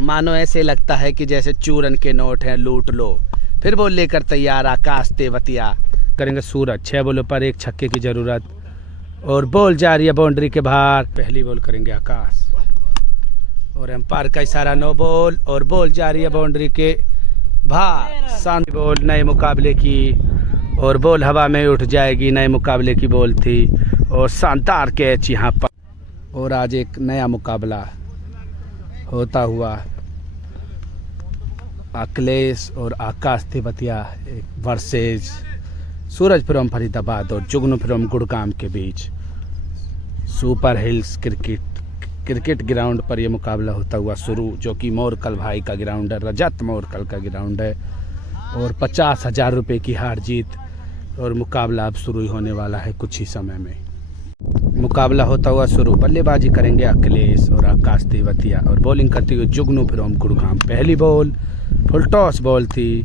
मानो ऐसे लगता है कि जैसे चूरन के नोट हैं, लूट लो। फिर बोल लेकर तैयार आकाश तेवतिया। करेंगे सूरज, 6 बॉलों पर 1 छक्के की जरूरत और बॉल जा रही है बाउंड्री के बाहर। पहली बॉल करेंगे आकाश और एम्पायर का इशारा, नो बॉल और बॉल जा रही है बाउंड्री के बाहर। शानदार बॉल नए मुकाबले की और बॉल हवा में उठ जाएगी। नए मुकाबले की बॉल थी और शानदार कैच यहाँ पर। और आज एक नया मुकाबला होता हुआ अखिलेश और आकाश तेवतिया वर्सेज सूरज फ्रॉम फरीदाबाद और जुगनू फ्रॉम गुड़गांव के बीच सुपर हिल्स क्रिकेट ग्राउंड पर यह मुकाबला होता हुआ शुरू, जो कि मोरकल भाई का ग्राउंड है, रजत मोरकल का ग्राउंड है। और 50,000 रुपये की हार जीत और मुकाबला अब शुरू ही होने वाला है कुछ ही समय में। मुकाबला होता हुआ शुरू, बल्लेबाजी करेंगे अखिलेश और आकाश तेवतिया और बॉलिंग करते हुए जुगनू फ्रॉम गुड़गांव। पहली बॉल फुल टॉस बॉल थी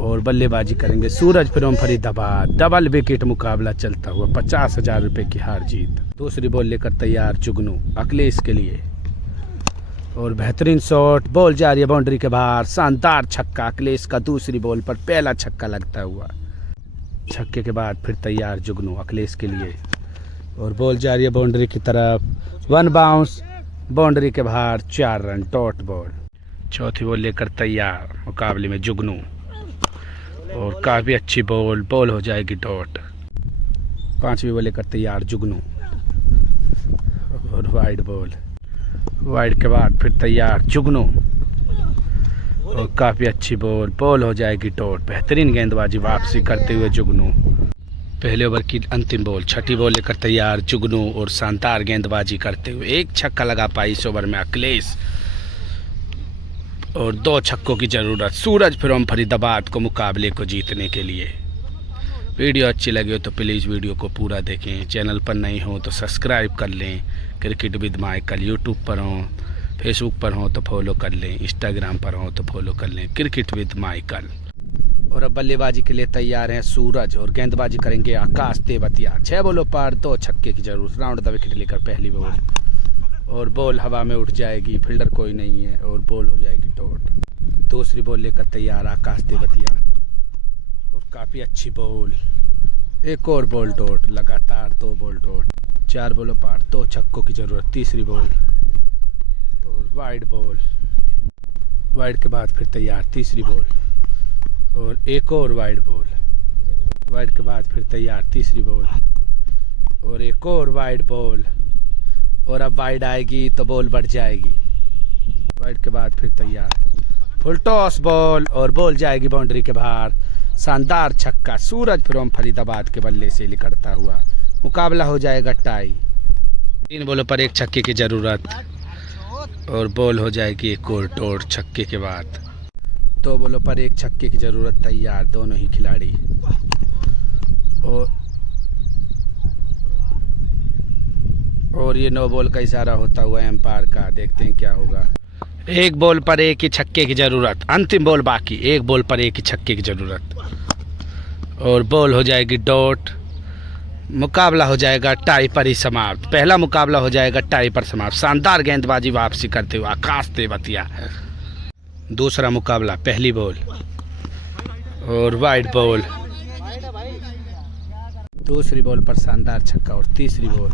और बल्लेबाजी करेंगे सूरज फ्रॉम फरीदाबाद। डबल विकेट मुकाबला चलता हुआ, 50,000 रुपये की हार जीत। दूसरी बॉल लेकर तैयार जुगनू अखिलेश के लिए और बेहतरीन शॉट, बॉल जा रही है बाउंड्री के बाहर। शानदार छक्का अखिलेश का दूसरी बॉल पर, पहला छक्का लगता हुआ। छक्के के बाद फिर तैयार जुगनू अखिलेश के लिए और बॉल जा रही है बाउंड्री की तरफ। 1 बाउंस बाउंड्री के बाहर, 4 रन डॉट बॉल। चौथी बॉल लेकर तैयार मुकाबले में जुगनू और काफ़ी अच्छी बॉल हो जाएगी डॉट। 5वीं बॉल लेकर तैयार जुगनू और वाइड के बाद फिर तैयार जुगनू और काफ़ी अच्छी बॉल हो जाएगी डॉट। बेहतरीन गेंदबाजी वापसी करते हुए जुगनू। पहले ओवर की अंतिम बॉल, 6ठी बॉल लेकर तैयार जुगनू और शानदार गेंदबाजी करते हुए 1 छक्का लगा पाई इस ओवर में अखिलेश और 2 छक्कों की ज़रूरत सूरज फ्रॉम फरीदाबाद को मुकाबले को जीतने के लिए। वीडियो अच्छी लगी हो तो प्लीज़ वीडियो को पूरा देखें। चैनल पर नहीं हो तो सब्सक्राइब कर लें। क्रिकेट विद माइकल यूट्यूब पर हो, फेसबुक पर हो तो फॉलो कर लें, इंस्टाग्राम पर हो तो फॉलो कर लें क्रिकेट विद माइकल। और अब बल्लेबाजी के लिए तैयार हैं सूरज और गेंदबाजी करेंगे आकाश तेवतिया। 6 बॉलों पर 2 छक्के की जरूरत। राउंड द विकेट लेकर पहली बॉल और बॉल हवा में उठ जाएगी, फील्डर कोई नहीं है और बॉल हो जाएगी डॉट। दूसरी बॉल लेकर तैयार आकाश तेवतिया और काफ़ी अच्छी बॉल, एक और बॉल डॉट, लगातार 2 बॉल डॉट। 4 बॉलों पर 2 छक्कों की ज़रूरत। तीसरी बॉल और वाइड के बाद फिर तैयार तीसरी बॉल और एक और वाइड के बाद फिर तैयार तीसरी बॉल और एक और वाइड बॉल और अब वाइड आएगी तो बॉल बढ़ जाएगी। वाइड के बाद फिर तैयार फुल टॉस बॉल और बॉल जाएगी बाउंड्री के बाहर। शानदार छक्का सूरज फ्रॉम फरीदाबाद के बल्ले से निकलता हुआ। मुकाबला हो जाएगा टाई। 3 बॉलों पर 1 छक्के की ज़रूरत और बॉल हो जाएगी एक और डॉट छक्के के बाद। 2 बॉलों पर 1 छक्के की ज़रूरत तैयार दोनों ही खिलाड़ी और ये 9 बॉल का इशारा होता हुआ एम्पायर का। देखते हैं क्या होगा। 1 बॉल पर 1 ही छक्के की ज़रूरत। अंतिम बॉल बाकी, 1 बॉल पर 1 ही छक्के की ज़रूरत और बॉल हो जाएगी डॉट। मुकाबला हो जाएगा टाई पर ही समाप्त। पहला मुकाबला हो जाएगा टाई पर समाप्त। शानदार गेंदबाजी वापसी करते हुए आकाश तेवतिया। दूसरा मुकाबला, पहली बॉल और वाइड बॉल, दूसरी बॉल पर शानदार छक्का और तीसरी बॉल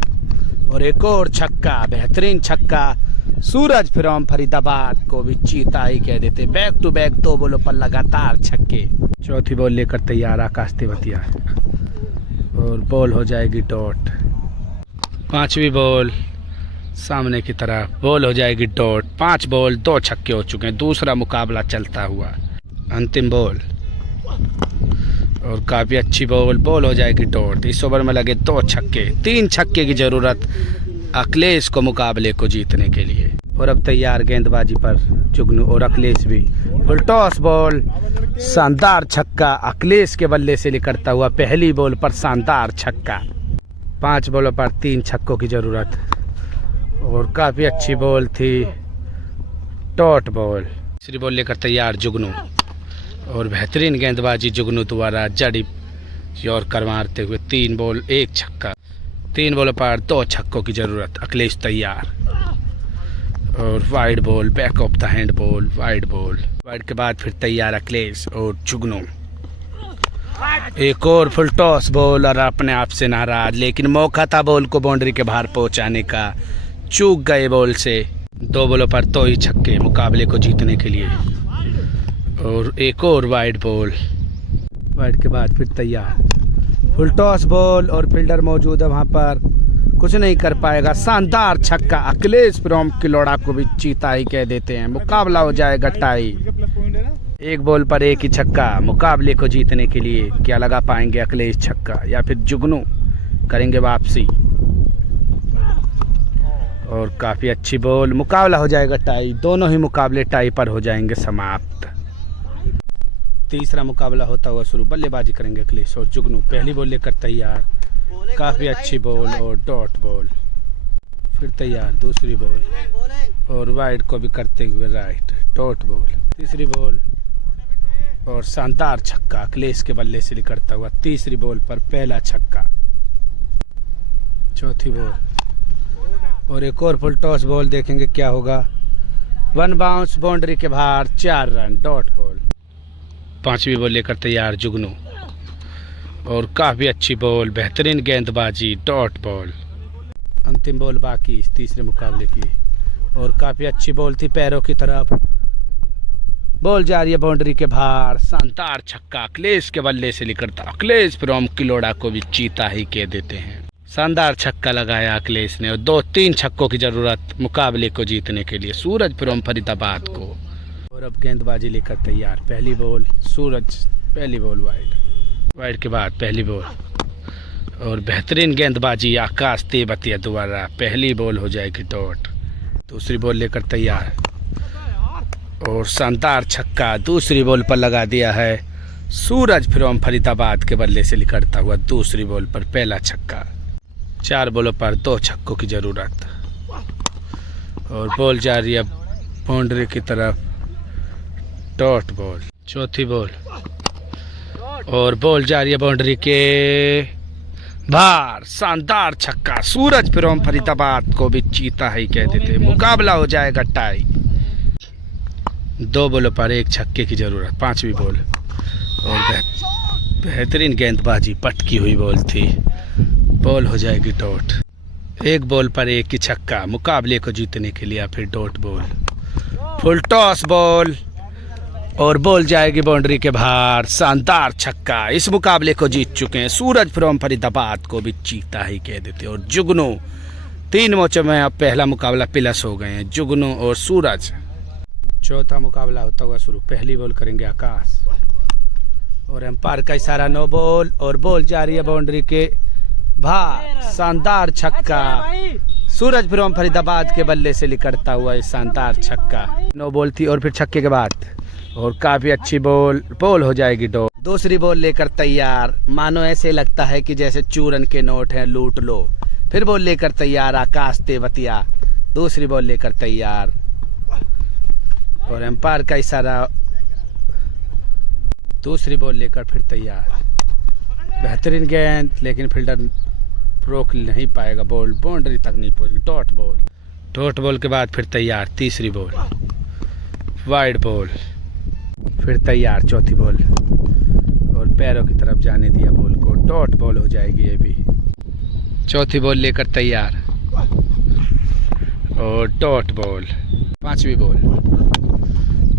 और एक और छक्का, बेहतरीन छक्का सूरज फ्रॉम फरीदाबाद को भी चीता ही कह देते। बैक टू बैक 2 बॉलों पर लगातार छक्के। चौथी बॉल लेकर तैयार आकाश तेवतिया और बॉल हो जाएगी डॉट। 5वीं बॉल सामने की तरफ, बॉल हो जाएगी डॉट। 5 बॉल 2 छक्के हो चुके हैं। दूसरा मुकाबला चलता हुआ, अंतिम बॉल और काफ़ी अच्छी बॉल हो जाएगी डॉट। इस ओवर में लगे 2 छक्के, 3 छक्के की ज़रूरत अखिलेश को मुकाबले को जीतने के लिए। और अब तैयार गेंदबाजी पर जुगनू और अखिलेश भी। फुल टॉस बॉल, शानदार छक्का अखिलेश के बल्ले से निकलता हुआ। पहली बॉल पर शानदार छक्का। 5 बॉलों पर 3 छक्कों की ज़रूरत और काफ़ी अच्छी बॉल थी, डॉट बॉल। तीसरी बॉल लेकर तैयार जुगनू और बेहतरीन गेंदबाजी जुगनू द्वारा जड़ी यॉर्कर मारते हुए 3 बॉल 1 छक्का। 3 बॉलों पर 2 छक्कों की ज़रूरत। अखिलेश तैयार और wide ball, back of the hand ball, wide ball. Wide के बाद फिर तैयार अखिलेश और जुगनू। एक और फुल टॉस बॉल और अपने आप से नाराज, लेकिन मौका था बॉल को बाउंड्री के बाहर पहुंचाने का, चूक गए बॉल से। 2 बॉलों पर 2 ही छक्के मुकाबले को जीतने के लिए। और एक और वाइड बॉल। वाइड के बाद फिर तैयार फुल टॉस बॉल और फील्डर मौजूद है वहां पर, कुछ नहीं कर पाएगा। शानदार छक्का, अखिलेश फ्रॉम किलोड़ा को भी चीता ही कह देते हैं। मुकाबला हो जाएगा टाई। 1 बॉल पर 1 ही छक्का मुकाबले को जीतने के लिए। क्या लगा पाएंगे अखिलेश छक्का या फिर जुगनू करेंगे वापसी? और काफी अच्छी बॉल, मुकाबला हो जाएगा टाई। दोनों ही मुकाबले टाई पर हो जाएंगे समाप्त। तीसरा मुकाबला होता हुआ शुरू। बल्लेबाजी करेंगे अखिलेश और जुगनू। पहली बॉल लेकर तैयार, काफी अच्छी बॉल और डॉट बॉल। फिर तैयार दूसरी बॉल और वाइड को भी करते हुए राइट, डॉट बॉल। तीसरी बॉल और शानदार छक्का अखिलेश के बल्ले से निकलता हुआ। तीसरी बॉल पर पहला छक्का। चौथी बॉल और एक और फुल टॉस बॉल, देखेंगे क्या होगा। 1 बाउंस बाउंड्री के बाहर, 4 रन, डॉट बॉल। पांचवी बॉल लेकर तैयार जुगनू और काफी अच्छी बॉल, बेहतरीन गेंदबाजी, डॉट बॉल। अंतिम बॉल बाकी इस तीसरे मुकाबले की और काफी अच्छी बॉल थी पैरों की तरफ। बॉल जा रही है बाउंड्री के बाहर, शानदार छक्का अखिलेश के बल्ले से निकलता। अखिलेश फ्रॉम किलोड़ा को भी चीता ही कह देते हैं। शानदार छक्का लगाया अखिलेश ने और 2-3 छक्कों की जरूरत मुकाबले को जीतने के लिए सूरज फ्रॉम फरीदाबाद को। और अब गेंदबाजी लेकर तैयार। पहली बॉल सूरज, पहली बॉल वाइड के बाद पहली बॉल और बेहतरीन गेंदबाजी आकाश तेवतिया द्वारा। पहली बॉल हो जाएगी डॉट। दूसरी बॉल लेकर तैयार और शानदार छक्का दूसरी बॉल पर लगा दिया है सूरज फ्रॉम फरीदाबाद के बल्ले से निकलता हुआ। दूसरी बॉल पर पहला छक्का। 4 बॉलों पर 2 छक्कों की जरूरत और बॉल जा रही है बाउंड्री की तरफ, डॉट बॉल। चौथी बॉल और बॉल जा रही है बाउंड्री के बाहर, शानदार छक्का सूरज फ्रॉम फरीदाबाद को भी चीता ही कह देते। मुकाबला हो जाएगा टाई। 2 बॉलों पर 1 छक्के की जरूरत। पांचवी बॉल और बेहतरीन गेंदबाजी, पटकी हुई बॉल थी, बॉल हो जाएगी डॉट। 1 बॉल पर 1 ही छक्का मुकाबले को जीतने के लिए, फिर dot ball. Full toss ball और बॉल जाएगी बाउंड्री के बाहर, शानदार छक्का। इस मुकाबले को जीत चुके हैं सूरज फ्रॉम फरीदाबाद को भी चीता ही कह देते। और जुगनू 3 मैचों में अब पहला मुकाबला प्लस हो गए हैं जुगनू और सूरज। चौथा मुकाबला होता हुआ शुरू। पहली बॉल करेंगे आकाश और एम्पायर का इशारा, नो बॉल और बॉल जा रही है बाउंड्री के बाहर, शानदार छक्का सूरज फ्रॉम फरीदाबाद के बल्ले से निकलता हुआ शानदार छक्का। 9 बॉल थी और फिर छक्के के बाद और काफी अच्छी बॉल, बॉल हो जाएगी डॉट। दूसरी बॉल लेकर तैयार, मानो ऐसे लगता है कि जैसे चूरन के नोट हैं, लूट लो। फिर बॉल लेकर तैयार आकाश तेवतिया। दूसरी बॉल लेकर तैयार और एम्पायर का इशारा। दूसरी बॉल लेकर फिर तैयार, बेहतरीन गेंद, लेकिन फील्डर रोक नहीं पाएगा, बॉल बाउंड्री तक नहीं पहुंची, डॉट बॉल। डॉट बॉल के बाद फिर तैयार तीसरी बॉल, वाइड बॉल। फिर तैयार चौथी बॉल और पैरों की तरफ जाने दिया बॉल को, डॉट बॉल हो जाएगी ये भी। चौथी बॉल लेकर तैयार और डॉट बॉल। पांचवी बॉल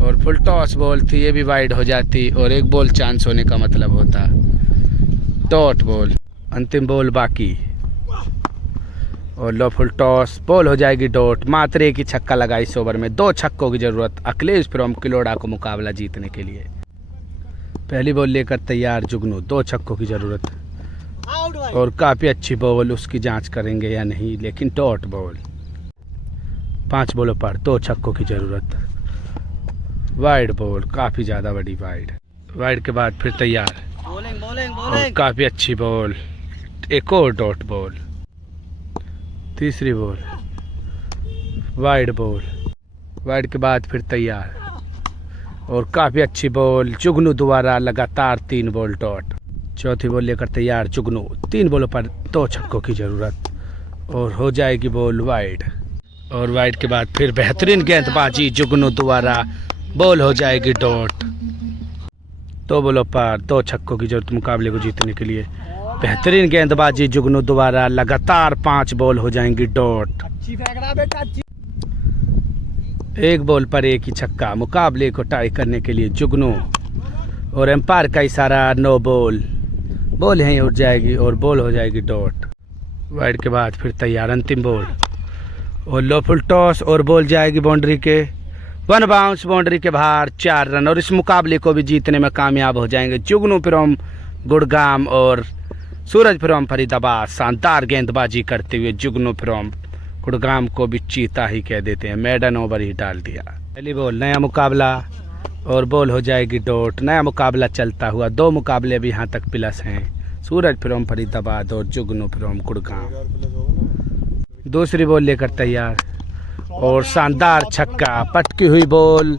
और फुल टॉस बॉल थी, ये भी वाइड हो जाती और 1 बॉल चांस होने का मतलब होता, डॉट बॉल। अंतिम बॉल बाकी और लो फुल टॉस, बॉल हो जाएगी डॉट। मात्र 1 ही छक्का लगा इस ओवर में, 2 छक्कों की जरूरत अखिलेश फ्रॉम किलोड़ा को मुकाबला जीतने के लिए। पहली बॉल लेकर तैयार जुगनू, 2 छक्कों की जरूरत और काफी अच्छी बॉल, उसकी जांच करेंगे या नहीं, लेकिन डॉट बॉल। 5 बॉलों पर 2 छक्कों की जरूरत। वाइड बॉल, काफी ज्यादा बड़ी वाइड। वाइड के बाद फिर तैयार और काफी अच्छी बॉल, एक और डॉट बॉल। तीसरी बॉल, वाइड बॉल। वाइड के बाद फिर तैयार और काफी अच्छी बॉल जुगनू द्वारा, लगातार 3 बॉल डॉट। चौथी बॉल लेकर तैयार जुगनू, 3 बॉलों पर 2 छक्कों की जरूरत और हो जाएगी बॉल वाइड। और वाइड के बाद फिर बेहतरीन गेंदबाजी जुगनू द्वारा बॉल हो जाएगी डॉट। 2 बॉलों पर 2 छक्कों की जरूरत मुकाबले को जीतने के लिए। बेहतरीन गेंदबाजी जुगनू द्वारा लगातार 5 बॉल हो जाएंगी डॉट। 1 बॉल पर 1 ही छक्का मुकाबले को टाई करने के लिए जुगनू। और एम्पायर का इशारा नो बॉल, बॉल यहीं उठ जाएगी और बॉल हो जाएगी डॉट। वाइड के बाद फिर तैयार अंतिम बॉल और लो फुल टॉस और बॉल जाएगी बाउंड्री के 1 बाउंस बाउंड्री के बाहर 4 रन। और इस मुकाबले को भी जीतने में कामयाब हो जाएंगे जुगनू फ्रॉम गुड़गाम और सूरज फ्रॉम फरीदाबाद। शानदार गेंदबाजी करते हुए जुगनू फ्रॉम गुड़गाम को भी चीता ही कह देते हैं, मेडन ओवर ही डाल दिया। पहली बॉल नया मुकाबला और बॉल हो जाएगी डॉट। नया मुकाबला चलता हुआ 2 मुकाबले भी यहाँ तक प्लस हैं, सूरज फ्रॉम फरीदाबाद और जुगनू फ्रॉम गुड़गाम। दूसरी बॉल लेकर तैयार और शानदार छक्का, पटकी हुई बॉल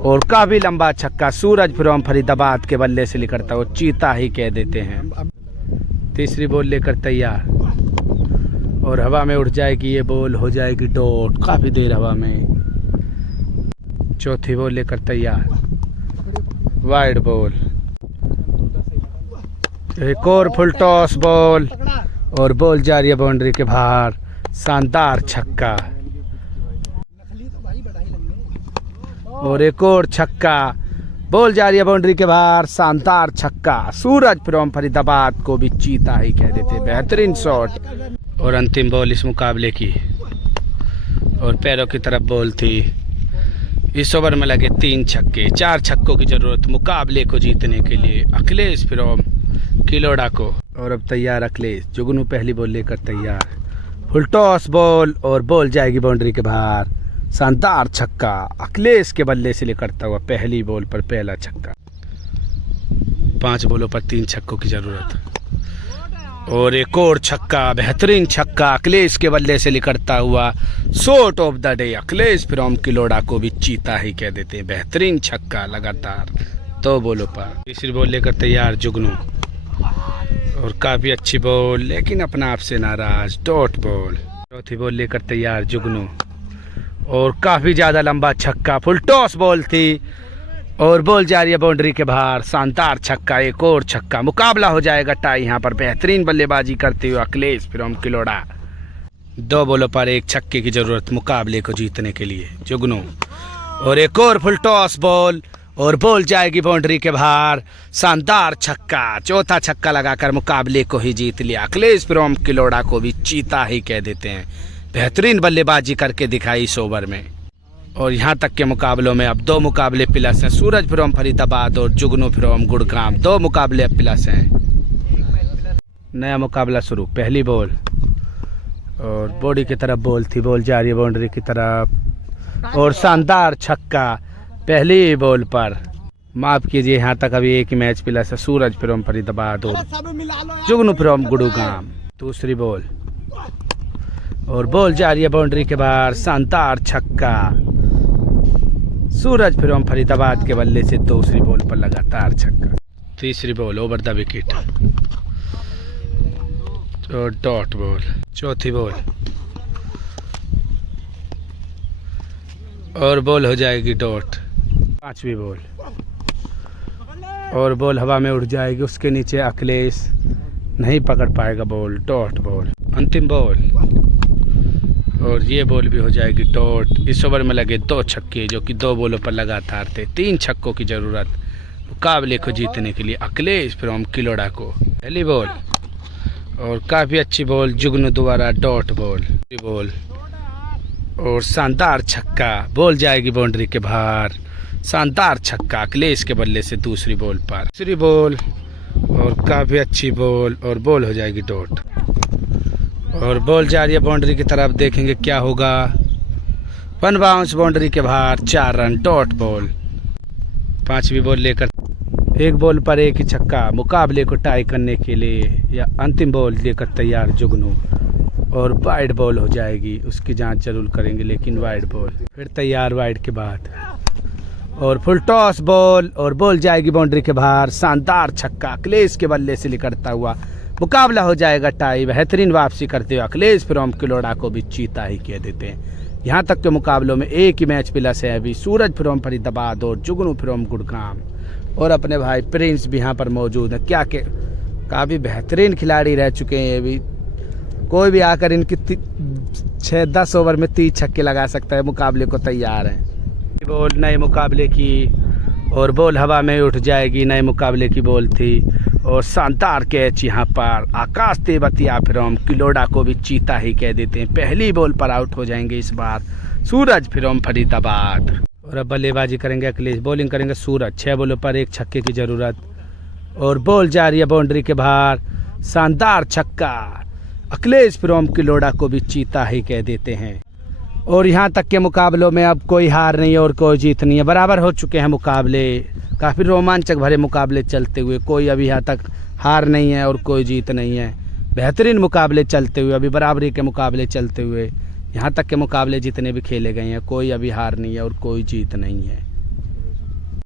और काफी लंबा छक्का सूरज फ्रॉम फरीदाबाद के बल्ले से निकलता वो चीता ही कह देते हैं। तीसरी बॉल लेकर तैयार और हवा में उड़ जाएगी ये बॉल, हो जाएगी डॉट, काफी देर हवा में। चौथी बॉल लेकर तैयार, वाइड बॉल, एक और फुल टॉस बॉल और बॉल जा रही है बाउंड्री के बाहर। शानदार छक्का और एक और छक्का, बॉल जा रही है बाउंड्री के बाहर। शानदार छक्का, सूरज फ्रॉम फरीदाबाद को भी चीता ही कह देते, बेहतरीन शॉट। और अंतिम बॉल इस मुकाबले की और पैरों की तरफ बॉल थी। इस ओवर में लगे 3 छक्के, 4 छक्कों की जरूरत मुकाबले को जीतने के लिए अखिलेश फ्रॉम किलोड़ा को। और अब तैयार अखिलेश, जुगनू पहली बॉल लेकर तैयार, फुल टॉस बॉल और बॉल जाएगी बाउंड्री के बाहर। शानदार छक्का, अखिलेश के बल्ले से लेकर हुआ पहली बॉल पर पहला छक्का। 5 बॉलों पर 3 छक्कों की जरूरत और एक और छक्का, बेहतरीन छक्का अखिलेश के बल्ले से निकलता हुआ shot of the day. Akhilesh from Kiloda को भी चीता ही कह देते हैं, बेहतरीन छक्का लगातार 2 बॉलों पर। तीसरी बॉल लेकर तैयार जुगनू और काफी अच्छी बॉल लेकिन अपना आप से नाराज, डॉट बॉल। चौथी बॉल लेकर तैयार जुगनू और काफी ज्यादा लंबा छक्का, फुल टॉस बॉल थी और बॉल जा रही है बाउंड्री के बाहर। शानदार छक्का, एक और छक्का, मुकाबला हो जाएगा टाई यहाँ पर। बेहतरीन बल्लेबाजी करते हुए अखिलेश फ्रॉम किलोड़ा। 2 बॉलों पर 1 छक्के की जरूरत मुकाबले को जीतने के लिए जुगनू और एक और फुल टॉस बॉल और बॉल जाएगी बाउंड्री के बाहर। शानदार छक्का, चौथा छक्का लगाकर मुकाबले को ही जीत लिया। अखिलेश फ्रॉम किलोड़ा को भी चीता ही कह देते हैं, बेहतरीन बल्लेबाजी करके दिखाई इस ओवर में। और यहाँ तक के मुकाबलों में अब 2 मुकाबले प्लस हैं, सूरज फ्रॉम फरीदाबाद और जुगनू फ्रॉम गुड़गाम 2 मुकाबले प्लस हैं। नया मुकाबला शुरू, पहली बॉल और बॉडी की तरफ बॉल थी, बॉल जा रही है बाउंड्री की तरफ और शानदार छक्का पहली बॉल पर। माफ कीजिए, यहाँ तक अभी 1 ही मैच प्लस है, सूरज फ्रॉम फरीदाबाद और जुगनू फ्रॉम गुड़गाम। दूसरी बॉल और बॉल जा रही है बाउंड्री के बाहर। शानदार छक्का, सूरज फ्रॉम फरीदाबाद के बल्ले से दूसरी बॉल पर लगातार छक्का। तीसरी बॉल ओवर द विकेट और डॉट बॉल। चौथी बॉल और बॉल हो जाएगी डॉट। 5वीं बॉल और बॉल हवा में उड़ जाएगी, उसके नीचे अखिलेश नहीं पकड़ पाएगा बॉल, डॉट बॉल। अंतिम बॉल और ये बॉल भी हो जाएगी डॉट। इस ओवर में लगे 2 छक्के जो कि 2 बॉलों पर लगातार थे। 3 छक्कों की जरूरत मुकाबले को जीतने के लिए अखिलेश फ्रॉम किलोड़ा को। पहली बॉल और काफी अच्छी बॉल जुगनू द्वारा, डॉट बॉल और शानदार छक्का, बॉल जाएगी बाउंड्री के बाहर। शानदार छक्का अखिलेश के बल्ले से दूसरी बॉल पर। तीसरी बॉल और काफी अच्छी बॉल और बॉल हो जाएगी डॉट और बॉल जा रही है बाउंड्री की तरफ, देखेंगे क्या होगा। 1 बाउंस बाउंड्री के बाहर 4 रन, डॉट बॉल। 5वीं बॉल लेकर 1 बॉल पर 1 ही छक्का, मुकाबले को टाई करने के लिए या अंतिम बॉल लेकर तैयार जुगनू और वाइड बॉल हो जाएगी, उसकी जांच जरूर करेंगे लेकिन वाइड बॉल। फिर तैयार वाइड के बाद और फुल टॉस बॉल और बॉल जाएगी बाउंड्री के बाहर। शानदार छक्का अखिलेश के बल्ले से निकलता हुआ मुकाबला हो जाएगा टाई। बेहतरीन वापसी करते हुए अखिलेश फ्रॉम किलोड़ा को भी चीता ही कह देते हैं, यहाँ तक के मुकाबलों में एक ही मैच प्लस है अभी। सूरज फ्रॉम फरीदाबाद और जुगनू फ्रॉम गुड़गांव, और अपने भाई प्रिंस भी यहाँ पर मौजूद है। क्या के काफ़ी बेहतरीन खिलाड़ी रह चुके हैं अभी। कोई भी आकर इनकी 6-10 ओवर में 30 छक्के लगा सकता है, मुकाबले को तैयार हैं। बॉल नए मुकाबले की, और बॉल हवा में उठ जाएगी। नए मुकाबले की बॉल थी, और शानदार कैच यहाँ पर आकाश तेवतिया फ्रॉम किलोड़ा को भी चीता ही कह देते हैं। पहली बॉल पर आउट हो जाएंगे इस बार सूरज फ्रॉम फरीदाबाद। और अब बल्लेबाजी करेंगे अखिलेश, बॉलिंग करेंगे सूरज। 6 बॉलों पर 1 छक्के की ज़रूरत, और बॉल जा रही है बाउंड्री के बाहर। शानदार छक्का, अखिलेश फ्रॉम किलोड़ा को भी चीता ही कह देते हैं। और यहाँ तक के मुकाबलों में अब कोई हार नहीं है और कोई जीत नहीं है, बराबर हो चुके हैं मुकाबले। काफ़ी रोमांचक भरे मुकाबले चलते हुए, कोई अभी यहाँ तक हार नहीं है और कोई जीत नहीं है। बेहतरीन मुकाबले चलते हुए, अभी बराबरी के मुकाबले चलते हुए, यहाँ तक के मुकाबले जितने भी खेले गए हैं, कोई अभी हार नहीं है और कोई जीत नहीं है।